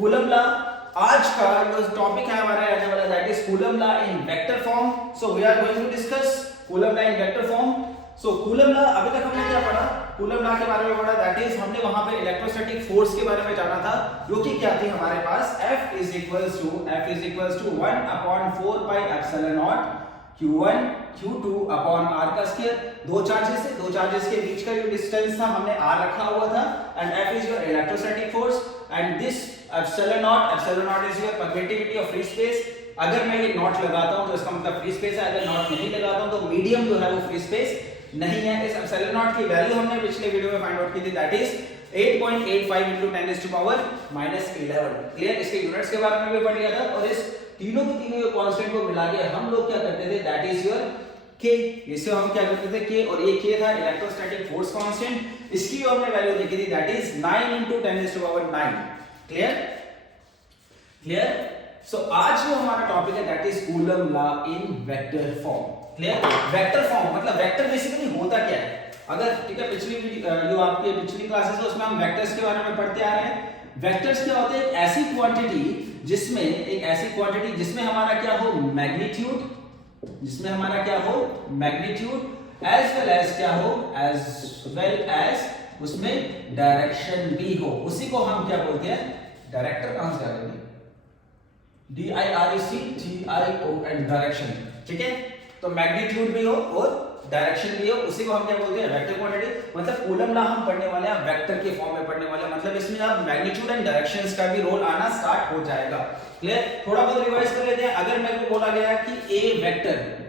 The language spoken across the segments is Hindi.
Coulomb law. आज का जो टॉपिक है हमारा रहने वाला that is Coulomb law in vector form. So we are going to discuss Coulomb law in vector form. So Coulomb law, अभी तक हमने क्या पढ़ा, कूलम लॉ के बारे में पढ़ा, दैट इज हमने वहां पे इलेक्ट्रोस्टैटिक फोर्स के बारे में जाना था, जो कि क्या थी हमारे पास, F is equals to 1 upon 4 pi epsilon naught Q1 Q2 upon R का स्क्वायर। दो चार्जेस है, दो चार्जेस के बीच का जो डिस्टेंस था हमने R रखा हुआ था, and F is your electrostatic force and this epsilon not is your permittivity of free space. अगर मैं ये नॉट लगाता हूं तो इसका मतलब फ्री स्पेस है, अगर नॉट नहीं लगाता हूं तो मीडियम जो है वो फ्री स्पेस नहीं है। इस एप्सिलॉन नॉट की वैल्यू हमने पिछले वीडियो में फाइंड आउट की थी, that is 8.85 into 10 to power -11। Clear, इसके यूनिट्स के बारे में भी पढ़ लिया था। और इस तीनों के तीनों कांस्टेंट को मिला के हम लोग क्या करते थे, दैट इज योर k। इसे हम क्या करते थे, k, और ये k था इलेक्ट्रोस्टैटिक फोर्स कांस्टेंट। इसकी हमने वैल्यू देखी थी, that is 9 into 10 to power 9। Clear. So आज जो हमारा टॉपिक है that is Coulomb law in vector form. Clear, vector form मतलब वेक्टर बेसिकली होता क्या है। अगर ठीक है, पिछली जो आपके पिछली क्लासेस है उसमें हम वेक्टर्स के बारे में पढ़ते आ रहे हैं। वेक्टर्स क्या होते हैं, एक ऐसी क्वांटिटी जिसमें हमारा क्या हो, मैग्नीट्यूड, जिसमें हमारा क्या हो, मैग्नीट्यूड एज वेल एज उसमें डायरेक्शन भी हो, उसी को हम क्या बोलते हैं, डायरेक्टर। कहां से आ रहे हैं, DIRECTION, डायरेक्शन। ठीक है, तो मैग्नीट्यूड भी हो और डायरेक्शन भी हो, उसी को हम क्या बोलते हैं, वेक्टर क्वांटिटी। मतलब कूलम लॉ हम पढ़ने वाले हैं वेक्टर के फॉर्म में पढ़ने वाले हैं, मतलब इसमें अब मैग्नीट्यूड एंड डायरेक्शंस का भी रोल आना स्टार्ट हो जाएगा। क्लियर, थोड़ा बहुत रिवाइज कर लेते हैं। अगर मेरे को बोला गया कि ए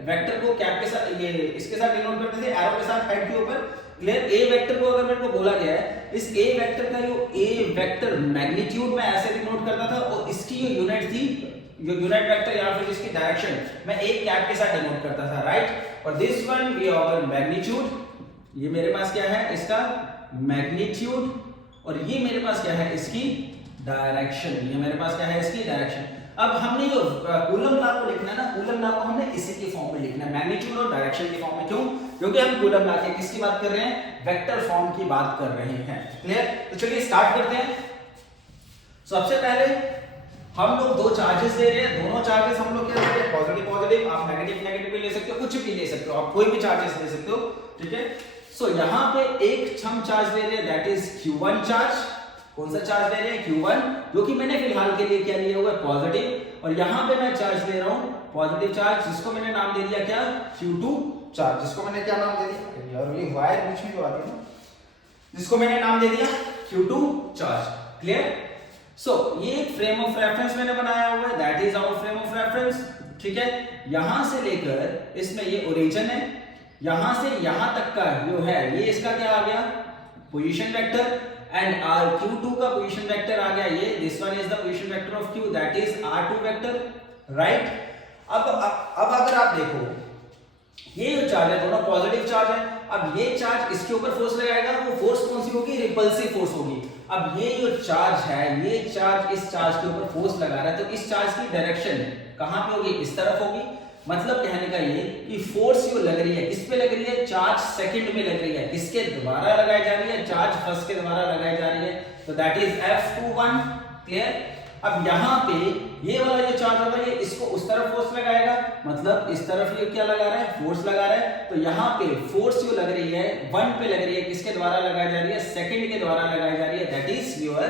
वेक्टर को कैप के साथ, ये इसके साथ डिनोट करते थे, एरो के साथ हेड के ऊपर। क्लियर, ए वेक्टर को अगर मेरे को बोला गया है, इस ए वेक्टर का जो ए वेक्टर मैग्नीट्यूड में ऐसे डिनोट करता था, और इसकी जो यूनिट थी, जो यूनिट वेक्टर या फिर इसकी डायरेक्शन मैं एक कैप के साथ डिनोट करता था, राइट। और this one we over magnitude, ये मेरे पास क्या है, इसका मैग्नीट्यूड, और ये मेरे पास क्या है, इसकी डायरेक्शन। ये मेरे पास क्या है, इसकी डायरेक्शन। अब हमने जो कूलम लॉ को लिखना है ना, कूलम लॉ को हमने इसी के फॉर्म में लिखना है, मैग्नीट्यूड और डायरेक्शन के फॉर्म में। क्यों? क्योंकि हम कूलम लॉ के किसकी बात कर रहे हैं, वेक्टर फॉर्म की बात कर रहे हैं। क्लियर, तो चलिए स्टार्ट करते हैं। सबसे पहले हम लोग दो चार्जेस दे रहे हैं, दोनों चार्जेस हम लोग क्या दे रहे हैं, पॉजिटिव। आप नेगेटिव भी ले सकते हो, कुछ भी ले सकते हो, आप कोई भी चार्जेस ले सकते हो। ठीक है, सो यहाँ पे एक हम चार्ज दे रहे हैं, दैट इज Q1 चार्ज। कौन सा चार्ज दे रहे हैं, Q1, जो कि मैंने फिलहाल के लिए क्या लिया हुआ है, पॉजिटिव। और यहाँ पे मैं चार्ज दे रहा हूँ पॉजिटिव चार्ज, जिसको मैंने नाम दे दिया क्या, Q2 चार्ज। जिसको मैंने क्या नाम दे दिया, यार ये वायर बीच में जो आती है ना, जिसको मैंने नाम दे दिया Q2 चार्ज। क्लियर। सो ये एक फ्रेम ऑफ रेफरेंस मैंने बनाया हुआ है, that is our frame of reference. ठीक है, यहां से लेकर इसमें ये ओरिजिन है, यहां से यहां तक का जो है ये इसका क्या आ गया, पोजीशन वेक्टर, एंड Q2 का पोजीशन वेक्टर आ गया ये, this one is the position vector of Q, that is R2 vector, right. अब अगर आप देखो, ये जो चार्ज है दोनों पॉजिटिव चार्ज है। अब ये चार्ज इसके ऊपर फोर्स लगाएगा, वो फोर्स कौन सी होगी, रिपल्सिव फोर्स होगी। अब ये जो चार्ज है, ये चार्ज इस चार्ज के ऊपर फोर्स लगा रहा है, तो इस चार्ज की डायरेक्शन कहां पे होगी, इस तरफ होगी। मतलब कहने का ये कि फोर्स जो लग रही है, किस पे लग रही है, चार्ज सेकंड में लग रही है, किसके द्वारा लगाई जा रही है, चार्ज फर्स्ट के द्वारा लगाई जा रही है, तो दैट इज F21। क्लियर। अब यहाँ पे ये वाला जो चार्ज होगा, ये इसको उस तरफ फोर्स लगाएगा, मतलब इस तरफ ये क्या लगा रहा है, फोर्स लगा रहा है। तो यहाँ पे फोर्स जो लग रही है 1 पे लग रही है, किसके द्वारा लगाई जा रही है, सेकंड के द्वारा लगाई जा रही है, that is your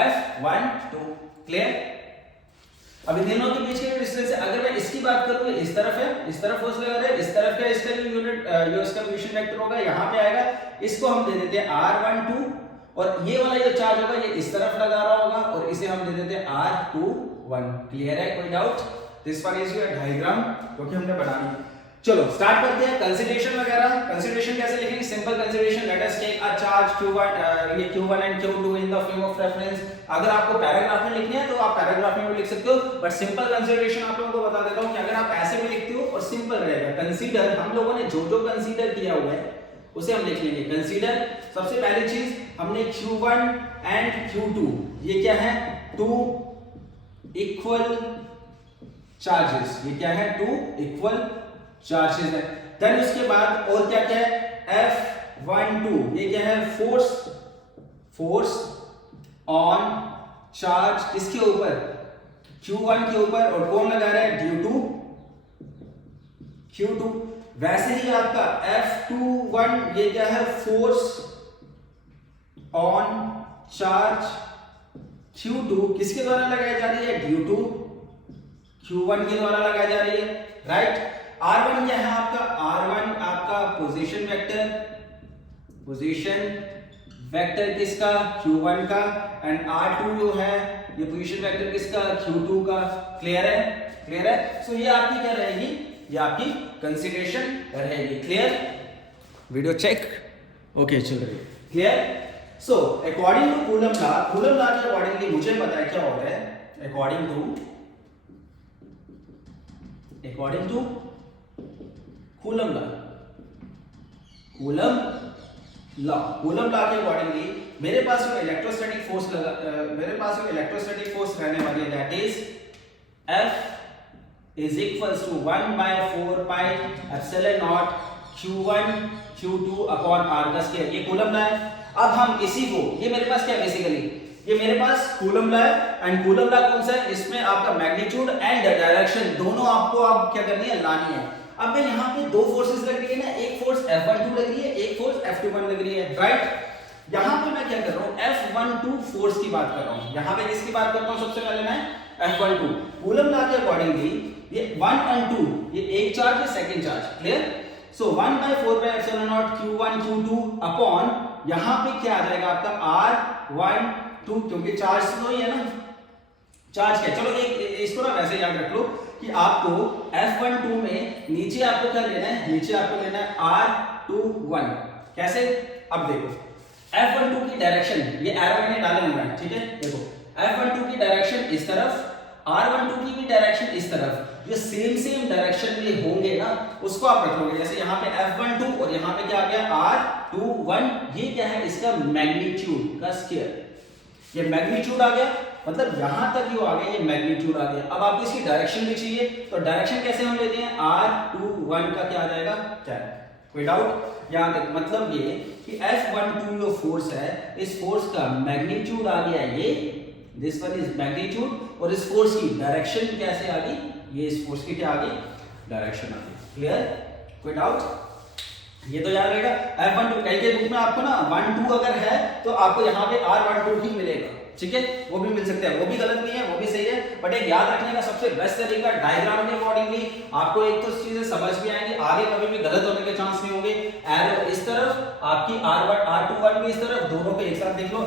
F12। Clear. अब इन दोनों के बीच के डिस्टेंस है, अगर मैं इसकी बात करूं, इस तरफ है, इस तरफ फोर्स लगा रहा है, इस तरफ का इसका जो यूनिट जो इसका पोजीशन वेक्टर होगा यहाँ पे आएगा, इसको हम दे देते हैं R12। और ये वाला जो चार्ज होगा ये इस तरफ लगा रहा होगा, और इसे हम दे देते हैं R21। क्लियर है, कोई doubt? This one is your diagram जो कि हमने बनानी। चलो स्टार्ट करते हैं कंसीडरेशन वगैरह। कंसीडरेशन कैसे लिखेंगे, simple consideration, let us take a charge Q1, ये Q1 and Q2 in the frame of reference. अगर आपको पैराग्राफ में लिखने हैं तो आप पैराग्राफ में भी लिख सकते हो, बट सिंपल कंसीडरेशन आप लोगों को बता देता हूं कि अगर आप ऐसे भी लिखते हो और सिंपल रहेगा। कंसीडर, हम लोगों ने जो जो कंसीडर किया हुआ है उसे हम लिख लेंगे। कंसीडर, सबसे पहली चीज हमने Q1 एंड Q2, ये क्या है, 2 इक्वल चार्जेस। ये क्या है, 2 इक्वल चार्जेस है। देन उसके बाद और क्या क्या है, F12, ये क्या है, फोर्स ऑन चार्ज किसके ऊपर, Q1 के ऊपर, और कौन लगा रहा है, ड्यू टू Q2। वैसे ही आपका F21 ये क्या है, फोर्स ऑन चार्ज Q2 किसके द्वारा लगाई जा रही है, ड्यू टू Q1 के द्वारा लगाई जा रही है, राइट। R1 क्या है आपका, R1 आपका पोजीशन वेक्टर, पोजीशन वेक्टर किसका, Q1 का, एंड R2 जो है ये पोजीशन वेक्टर किसका, Q2 का। क्लियर है, क्लियर है। सो ये आपकी क्या रहेगी, ये आपकी कंसीडरेशन रहेगी। क्लियर, वीडियो चेक, ओके चल रही है, clear. So according to coulomb law, coulomb law के अकॉर्डिंगली मुझे पता है क्या होता है, according to coulomb law, coulomb law के अकॉर्डिंगली मेरे पास जो इलेक्ट्रोस्टैटिक फोर्स इलेक्ट्रोस्टैटिक फोर्स रहने वाली है, that is F is equals to 1/4 pi epsilon naught Q1 Q2 upon R का स्क्वायर। ये कूलम लॉ है। अब हम इसी को, ये मेरे पास क्या बेसिकली, ये मेरे पास कूलम लॉ है, एंड कूलम लॉ कौन सा है, इसमें आपका मैग्नीट्यूड एंड डायरेक्शन दोनों आपको अब क्या करनी है, लानी है। अब मैं यहाँ पे दो फोर्सेस लग रही है ना, एक फोर्स F12 लग रही है, एक फोर्स F21 लग रही है, राइट। यहाँ पे मैं क्या कर रहा हूँ, F12 फोर्स की बात कर रहा हूँ। यहाँ पे किसकी बात करता हूँ, सबसे पहले मैं F12। कूलम लॉ के अकॉर्डिंगली ये 1 और 2, ये एक चार्ज है, सेकंड चार्ज, क्लियर। सो 1/4 pi epsilon naught Q1 Q2 upon यहाँ पे क्या आ जाएगा आपका R12, क्योंकि चार्ज तो ही है ना, चार्ज क्या, चलो एक इसको ना वैसे याद रख लो कि आपको F12 में नीचे आपको क्या लेना है, नीचे आपको लेना है R21। कैसे, अब देखो F12 की डायरेक्शन, ये एरो मैंने डाले हुए हैं, ठीक है। देखो F12 की डायरेक्शन इस तरफ, R12 की भी डायरेक्शन इस तरफ, ये सेम डायरेक्शन में होंगे ना, उसको आप रख लोगे। जैसे यहाँ पे F12 और यहाँ पे क्या आ गया R21, ये क्या है, इसका मैग्नीट्यूड का स्क्वायर, ये मैग्नीट्यूड आ गया, मतलब यहां तक जो आ गया ये मैग्नीट्यूड आ गया। अब आपको इसकी डायरेक्शन भी चाहिए, तो डायरेक्शन कैसे हम लेते हैं, R21 का क्या आ जाएगा, क्या, कोई डाउट। यहां तक मतलब ये कि F12 जो फोर्स है, इस फोर्स का मैग्नीट्यूड आ गया ये, दिस वन इज मैग्नीट्यूड, और इस फोर्स की डायरेक्शन कैसे आ गई, ये इस फोर्स की क्या आ गई, डायरेक्शन आ गई। क्लियर, कोई डाउट, ये तो याद रहेगा। F12 कई के बुक में आपको ना 1-2 अगर है तो आपको यहाँ पे R12 ही मिलेगा, ठीक है, वो भी मिल सकता है, वो भी गलत नहीं है, वो भी सही है, बट एक याद रखने का सबसे बेस्ट तरीका डायग्राम के अकॉर्डिंगली आपको एक तो चीजें समझ भी आएंगी, आगे कभी भी गलत होने के चांस नहीं होंगे। एरो इस तरफ, आपकी R21 भी इस तरफ, दोनों को एक साथ देख लो,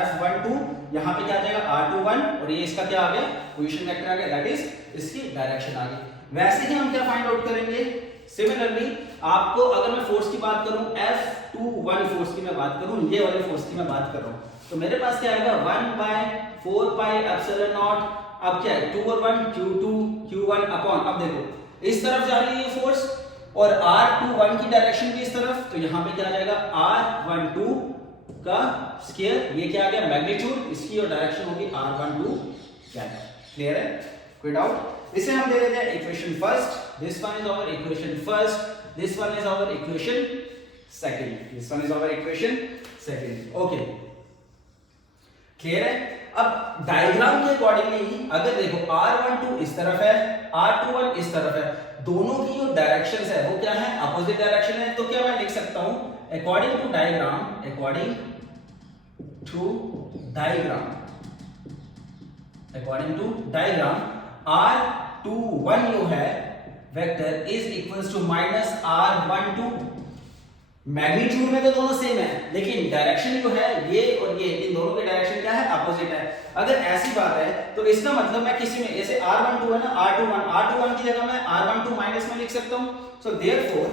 F12 यहाँ पे क्या आ जाएगा R21, और ये इसका क्या आ गया, पोजीशन वेक्टर आ गया, दैट इज इसकी डायरेक्शन आ गई। वैसे ही हम क्या फाइंड आउट करेंगे, सिमिलरली आपको अगर मैं फोर्स की बात करूं, F21 फोर्स की मैं बात करूं, ये वाले फोर्स की मैं बात कर रहा हूं, तो मेरे पास क्या आएगा 1/4 पाई एप्सिलॉन नॉट, अब क्या है 2 और 1 Q2 Q1 अपॉन, अब देखो इस तरफ जा रही है ये फोर्स, और R21 की डायरेक्शन भी इस तरफ, तो यहां पे क्या आ जाएगा R12 का स्क्वायर, ये क्या आ गया मैग्नीट्यूड, इसकी और डायरेक्शन होगी R12 क्या है। क्लियर है, कोई डाउट। इसे हम दे देते हैं equation first, this one is our equation first, this one is our equation second, this one is our equation second, okay clear है। अब डायग्राम के अकॉर्डिंगली अगर देखो R12 इस तरफ है, R21 इस तरफ है, दोनों की जो डायरेक्शंस है वो क्या है, अपोजिट डायरेक्शन है, तो क्या मैं लिख सकता हूं according to diagram, according to diagram R21 जो है vector is equals to minus R12। Magnitude में तो दोनों सेम है, लेकिन डायरेक्शन जो है ये और ये, इन दोनों के डायरेक्शन क्या है, अपोजिट है। अगर ऐसी बात है तो इसका मतलब मैं किसी में, जैसे R12 है ना, R21 की जगह मैं R12 माइनस में लिख सकता हूं। सो देयरफॉर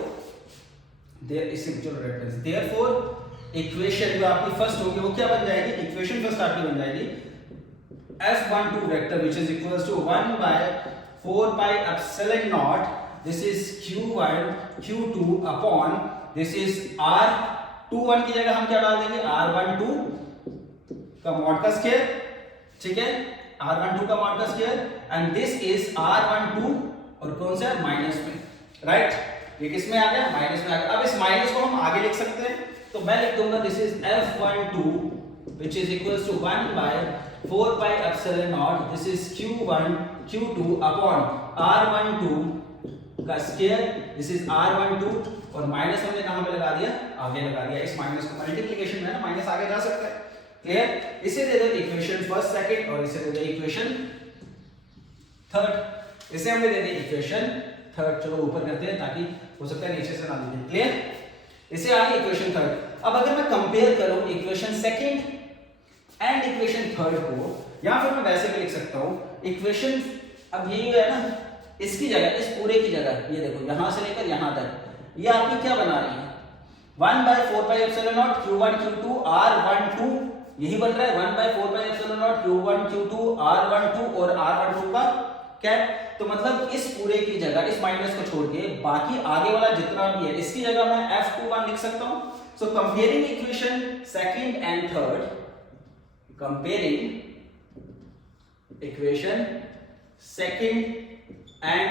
इक्वेशन जो आपकी फर्स्ट होगी वो क्या बन जाएगी, इक्वेशन फर्स्ट आपकी बन जाएगी F12 vector which is equals to 1/4 pi epsilon naught, this is Q1 Q2 upon this is R21 की जगह हम क्या डाल देंगे, R12 का मॉड का स्क्वायर, ठीक है, R12 का मॉड का square, and this is R12 और कौन सा माइनस में, राइट, ये किस में आ गया, माइनस में आ गया। अब इस माइनस को हम आगे लिख सकते हैं, तो मैं लिख दूंगा this is F12 which is equals to 1/4 4 pi epsilon naught this is q1 q2 upon r12 का स्क्वायर, दिस इज r12 और माइनस हमने कहां पे लगा दिया, आगे लगा दिया। इस माइनस को मल्टीप्लिकेशन में ना माइनस आगे जा सकता है, क्लियर। इसे दे दो इक्वेशन फर्स्ट सेकंड और इसे दे दो इक्वेशन थर्ड। इसे हमने दे दी इक्वेशन थर्ड, चलो ऊपर करते हैं ताकि हो सकता है नीचे से ना दिखे, क्लियर। इसे आ गई इक्वेशन थर्ड। अब अगर मैं कंपेयर करूं equation second and equation third को, या फिर मैं वैसे भी लिख सकता हूं इक्वेशन, अब यही है ना, इसकी जगह, इस पूरे की जगह ये देखो यहां से लेकर यहां तक ये आपकी क्या बना रही है 1/4 pi epsilon naught q1 q2 r12, यही बन रहा है 1/4 pi epsilon naught q1 q2 r12 और r12 का कैप। तो मतलब इस पूरे की जगह इस माइनस को छोड़ के बाकी आगे वाला जितना भी है इसकी जगह मैं f21 लिख सकता हूं। सो comparing equation second and third, comparing equation second and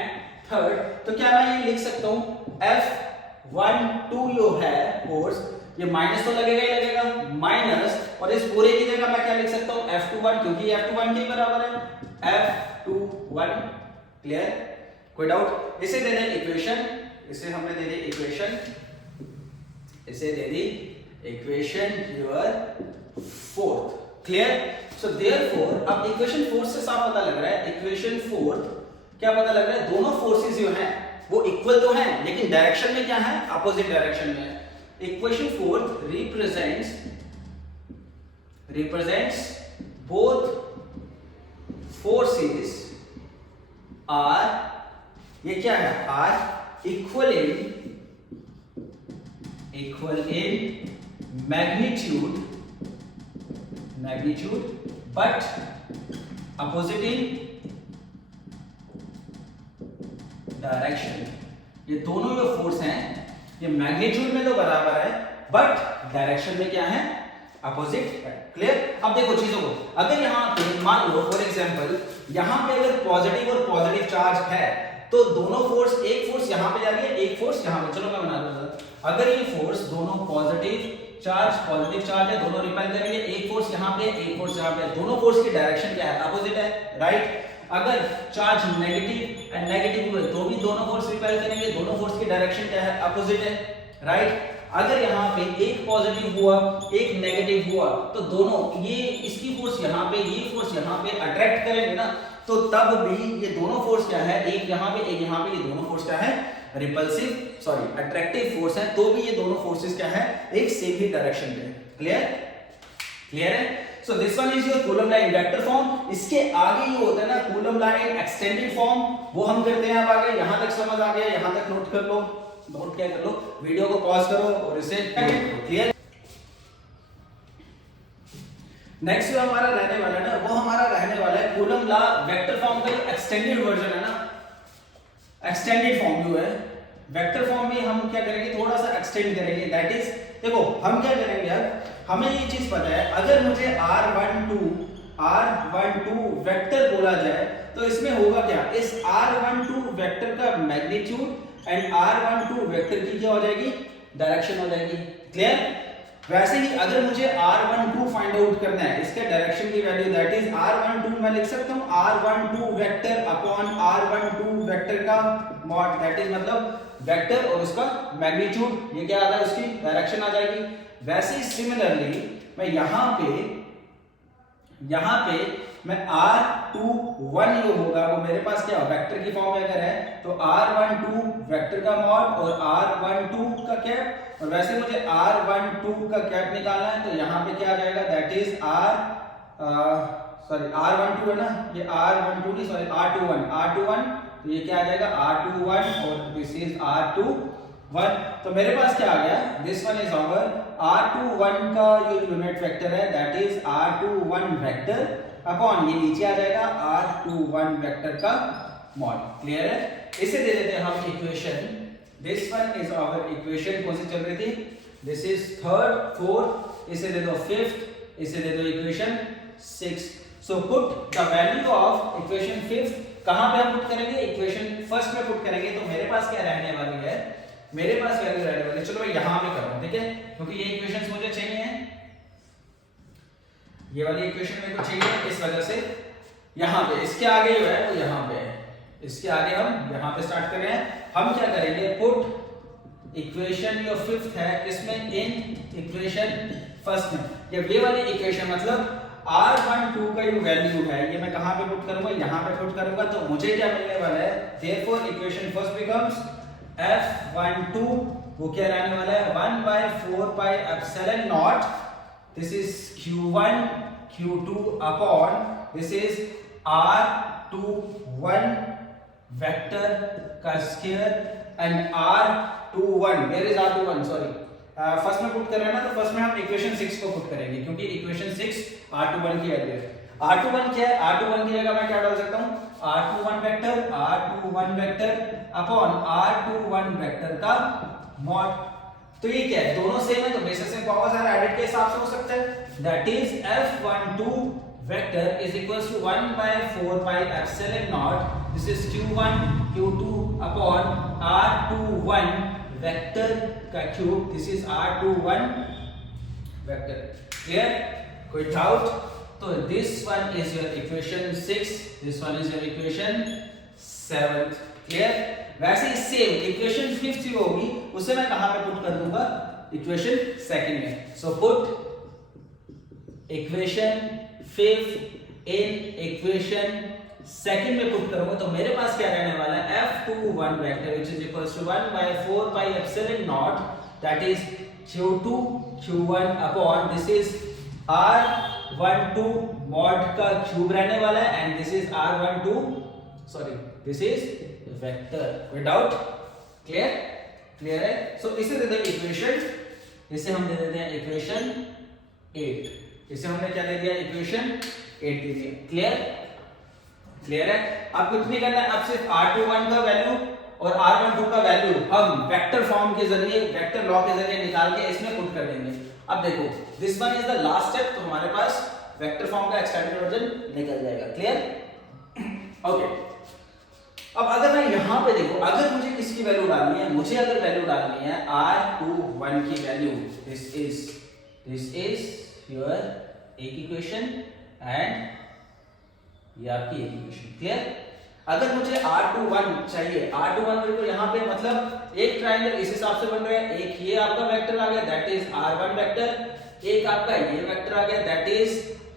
third, तो क्या मैं ये लिख सकता हूं f12 जो है फोर्स, ये माइनस तो लगेगा ही लगेगा, माइनस, और इस पूरे की जगह मैं क्या लिख सकता हूं f21, क्योंकि f21 के बराबर है f21, क्लियर, कोई डाउट। इसे दे दें इक्वेशन, इसे हमने दे दी इक्वेशन, इसे दे दी equation your fourth, clear. So therefore अब इक्वेशन फोर्थ से साफ पता लग रहा है, इक्वेशन फोर्थ क्या पता लग रहा है, दोनों फोर्सेस जो हैं वो इक्वल तो हैं लेकिन डायरेक्शन में क्या है, अपोजिट डायरेक्शन में है। Equation fourth represents both forces are, ये क्या है, are equal in magnitude but opposite in direction. ये दोनों जो फोर्स हैं ये मैग्नीट्यूड में तो बराबर है बट डायरेक्शन में क्या है, अपोजिट है, क्लियर। अब देखो चीजों को, अगर यहाँ पे मान लो फॉर एग्जांपल यहाँ पे अगर पॉजिटिव और पॉजिटिव चार्ज है तो दोनों फोर्स, एक फोर्स यहाँ पे जा रही है एक फोर्स यहाँ पे, चलो मैं बना दूंगा। अगर ये फोर्स दोनों पॉजिटिव चार्ज है, दोनों रिपेल करेंगे, एक फोर्स यहाँ पे एक फोर्स यहाँ पे, दोनों फोर्स की डायरेक्शन क्या है, अपोजिट है, राइट। अगर चार्ज नेगेटिव एंड नेगेटिव हुए तो भी दोनों फोर्स रिपेल करेंगे, दोनों फोर्स की डायरेक्शन क्या है, अपोजिट है, राइट। अगर यहाँ पे एक पॉजिटिव हुआ एक नेगेटिव हुआ तो दोनों, ये इसकी फोर्स यहाँ पे ये फोर्स यहाँ पे अट्रैक्ट करेंगे ना, तो तब भी ये दोनों फोर्स क्या है, एक यहाँ पे एक यहाँ पे, ये दोनों फोर्स क्या है, रिपल्सिव सॉरी अट्रैक्टिव फोर्स है, तो भी ये दोनों फोर्सेस क्या है, एक सेम ही डायरेक्शन में, क्लियर है। So this one is your Coulomb law in vector form. इसके आगे ये होता है ना Coulomb law in extended form, वो हम करते हैं अब आगे। यहां तक समझ आ गया, यहां तक नोट कर लो, नोट क्या कर लो, वीडियो को पॉज करो और इसे क्लियर। नेक्स्ट जो हमारा रहने वाला है ना, वो हमारा रहने वाला है कूलम्ब ला वेक्टर फॉर्म का एक्सटेंडेड वर्जन है ना, एक्सटेंडेड फॉर्म जो है वेक्टर फॉर्म में हम क्या करेंगे, थोड़ा सा एक्सटेंड करेंगे। दैट इज, देखो हम क्या करेंगे, अब हमें ये चीज पता है, अगर मुझे r12 वेक्टर बोला जाए तो इसमें होगा क्या, इस r12 वेक्टर का मैग्नीट्यूड एंड r12 वेक्टर की क्या हो जाएगी, डायरेक्शन हो जाएगी, क्लियर। वैसे ही अगर मुझे r12 फाइंड आउट करना है, इसके डायरेक्शन की वैल्यू, दैट इज r12 मैं लिख सकता हूं r12 vector upon r12 vector का मॉड, दैट इज मतलब वेक्टर और उसका मैग्नीट्यूड, ये क्या आता है, उसकी डायरेक्शन आ जाएगी। वैसे ही सिमिलरली मैं यहां पे मैं r21 जो होगा वो मेरे पास क्या, वेक्टर की फॉर्म में अगर है तो r12 वेक्टर का मॉड और r12 का कैप, और वैसे मुझे r12 का कैप निकालना है तो यहाँ पे क्या आ जाएगा, दैट इज r12 है ना, ये r12 नहीं सॉरी r21, तो ये क्या आ जाएगा r21 और दिस इज r21। तो मेरे पास क्या आ गया, this one is our r21 का जो यूनिट वेक्टर है that is r21 vector upon, ये नीचे आ जाएगा r21 वेक्टर का मॉड, क्लियर है। इसे दे देते हैं हम equation, this one is our equation, कौन सी चल रही थी, दिस इज थर्ड, फोर्थ, इसे दे दो फिफ्थ, इसे दे दो equation six. So put the value of equation fifth कहां पे हम पुट करेंगे, इक्वेशन फर्स्ट में पुट करेंगे, तो मेरे पास क्या रहने वाली है, मेरे पास वैल्यू रहने वाली है, चलो मैं यहां पे कर रहा हूं, ठीक है, क्योंकि ये इक्वेशंस मुझे चाहिए हैं। ये वाली इक्वेशन मेरे को चाहिए, इस वजह से यहाँ पे इसके आगे जो है वो यहाँ पे है, इसके आगे हम यहाँ पे स्टार्ट कर रहे हैं। हम क्या करेंगे, पुट इक्वेशन जो फिफ्थ है किसमें, इन इक्वेशन फर्स्ट में। जब ये वाली इक्वेशन मतलब R12 का जो वैल्यू है ये मैं कहाँ पे पुट करूंगा, यहाँ पे पुट करूंगा, तो मुझे क्या मिलने वाला है, therefore equation first becomes F12 वो क्या रहने वाला है, 1/4 pi epsilon naught, this is Q1 Q2 upon this is R21 vector का square and R21, where is R21, sorry first में पुट कर रहे हैं ना, तो फर्स्ट में हम इक्वेशन 6 को पुट करेंगे क्योंकि इक्वेशन 6 R21 की वैल्यू है। R21 क्या है, R21 की जगह मैं क्या डाल सकता हूँ, R21 vector upon R21 vector का मॉड। तो ये क्या है, दोनों सेम है तो बेसिस में बहुत सारे एडिड के हिसाब से हो सकता है। That is F12 vector is equals to 1/4 pi epsilon naught, this is Q1 Q2 upon R21 vector का क्यूब, this is R21 vector. Clear, कोई डाउट? तो this one is your equation 6, this one is your equation 7। Clear, वैसे ही सेम इक्वेशन 5th जो होगी उसे मैं कहां पे पुट कर दूंगा, इक्वेशन 2nd में। So put equation 5th in equation 2nd में पुट करूंगा तो मेरे पास क्या रहने वाला है, F21 vector which is equals to 1/4 pi epsilon naught, that is Q2 Q1 upon this is R12 mod का क्यूब रहने वाला है and this is R12, sorry this is vector. कोई डाउट? क्लियर, क्लियर है। सो इसे दे दें इक्वेशन, इसे हम दे देते हैं इक्वेशन 8, इसे हमने क्या दे दिया, इक्वेशन 8 दे दिया। क्लियर, क्लियर है। अब कुछ नहीं करना है, अब सिर्फ R21 का वैल्यू और R12 का वैल्यू हम वेक्टर फॉर्म के जरिए, वेक्टर लॉ के जरिए निकाल के इसमें पुट कर देंगे। अब देखो this one is the last step, तो हमारे पास वेक्टर फॉर्म का एक्सटेंडेड वर्जन निकल जाएगा। Clear, okay. अब अगर मैं यहां पे देखो, अगर मुझे किसकी वैल्यू डालनी है, मुझे अगर वैल्यू डालनी है R21 की वैल्यू, दिस इज योर एक इक्वेशन एंड ये आपकी एक इक्वेशन। क्लियर, अगर मुझे R21 चाहिए, R21 मेरे को यहाँ पे मतलब एक ट्रायंगल इस हिसाब से बन रहा है, एक ये आपका वेक्टर आ गया दैट इज R1 वेक्टर, एक आपका ये वेक्टर आ गया दैट इज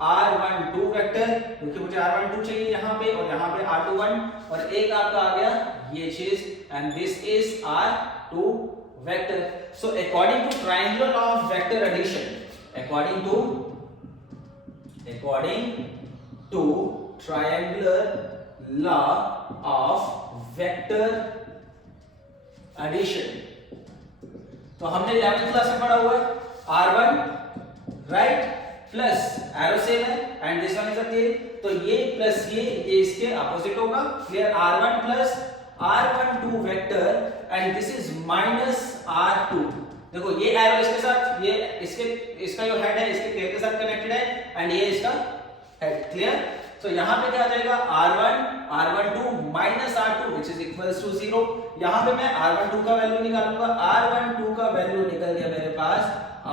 R12 वेक्टर, क्योंकि मुझे R12 चाहिए यहाँ पे और यहाँ पे R21, और एक आपका आ गया ये चीज and this is R2 vector. So according to triangular law of vector addition, according to triangular law of vector addition, तो हमने 11th क्लास में पढ़ा हुआ है R1 right plus arrow same है and this one is a theory, तो ये प्लस ये इसके अपोजिट होगा। Clear, R1 plus R12 vector and this is minus R2। देखो ये एरो इसके साथ, ये इसका जो हेड है इसके टेल के साथ कनेक्टेड है एंड ये इसका हेड। क्लियर, तो यहां पे क्या आ जाएगा, R12 minus R2 which is equals to 0। यहां पे मैं R12 का वैल्यू निकालूंगा, R12 का वैल्यू निकल गया मेरे पास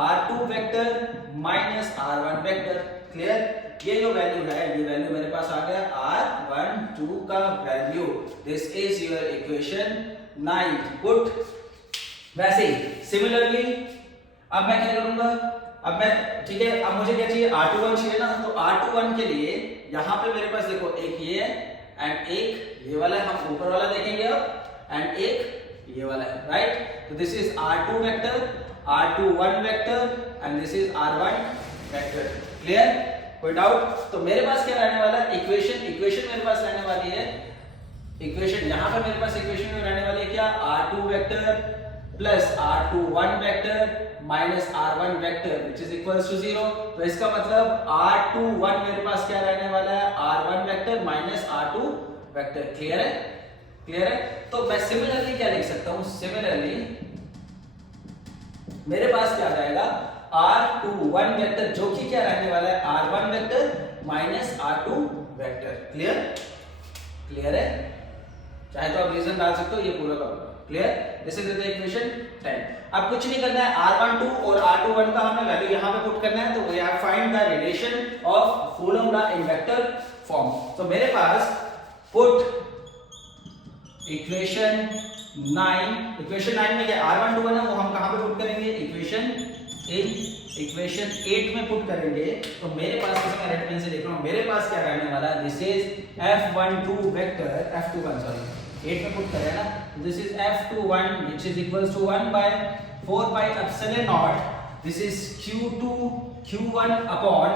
R2 vector minus R1 vector. Clear, ये जो वैल्यू है ये वैल्यू मेरे पास आ गया R12 का value, this is your equation 9। Put, वैसे ही सिमिलरली अब मैं क्या करूंगा, अब मैं ठीक है, अब मुझे क्या चाहिए, R21 चाहिए ना, तो R21 के लिए यहां पे मेरे पास देखो एक ये है एंड एक ये वाला है, हम ऊपर वाला देखेंगे अब, एंड एक ये वाला है राइट। तो this is R2 vector, R21 vector and this is R1 vector. Clear, कोई डाउट? तो मेरे पास क्या रहने वाला है, इक्वेशन मेरे पास रहने वाली है, इक्वेशन यहां पर मेरे पास इक्वेशन में रहने वाली है क्या, R2 vector plus R21 vector minus R1 vector which is equals to 0। तो इसका मतलब R21 मेरे पास क्या रहने वाला है, R1 vector minus R2 vector. Clear है, क्लियर है। तो मैं सिमिलरली क्या लिख सकता हूं, सिमिलरली मेरे पास क्या आ जाएगा, R21 वेक्टर जो कि क्या रहने वाला है, R1 vector minus R2 vector. Clear, clear है। चाहे तो आप रीजन डाल सकते हो, ये पूरा का पूरा clear. This is the equation 10। अब कुछ नहीं करना है, r12 और r21 का हमें वैल्यू यहां पे पुट करना है, तो we have find the relation of Coulomb law in vector form. तो मेरे पास पुट इक्वेशन 9 में क्या r12 है ना, वो हम कहां पे पुट करेंगे, इक्वेशन 8 में पुट करेंगे। तो मेरे पास, जैसे मैं रेड पेन से लिख रहा हूं, मेरे पास क्या रहने वाला है, this is f12 vector f21 sorry 8 में पुट करें ना, this is f21 which is equals to 1 by 4 pi epsilon naught, this इज q2 q1 अपॉन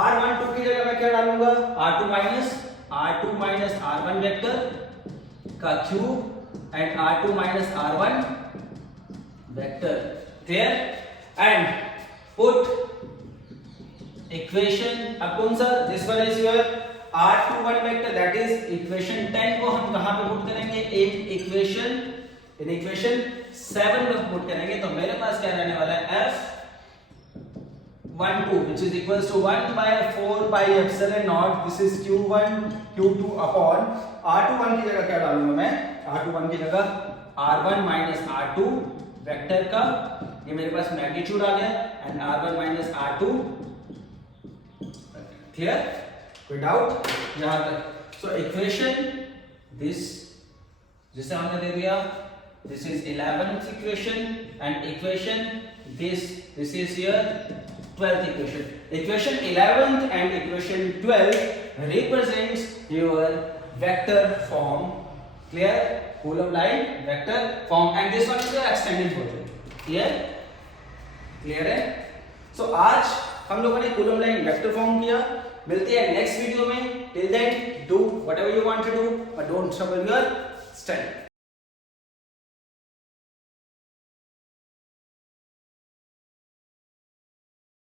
r12 की जगह मैं क्या डालूंगा, r2 माइनस r1 वेक्टर का cube and r2 minus r1 vector, clear. And put equation, अब कौन सा, this one is your r21 vector, that is equation 10 को हम कहां पे पुट करेंगे, इक्वेशन 7 में पुट करेंगे। तो मेरे पास क्या रहने वाला है, f12 which is equals to 1 by 4 pi epsilon naught, this is q1 q2 upon r21 की जगह क्या डालूंगा मैं, r21 की जगह r1 minus r2 वेक्टर का, ये मेरे पास मैग्नीट्यूड आ गया, and r1 minus r2, clear, कोई डाउट यहां तक। सो इक्वेशन दिस जिसे हमने दे दिया, this is 11th equation, and equation this is your 12th equation. Equation 11th and equation 12 represents your vector form, clear, Coulomb line vector form, and this one is your extended version, clear है। So आज हम लोगों ने Coulomb line vector form किया, मिलते हैं नेक्स्ट वीडियो में, till then do whatever you want to do but don't trouble your study।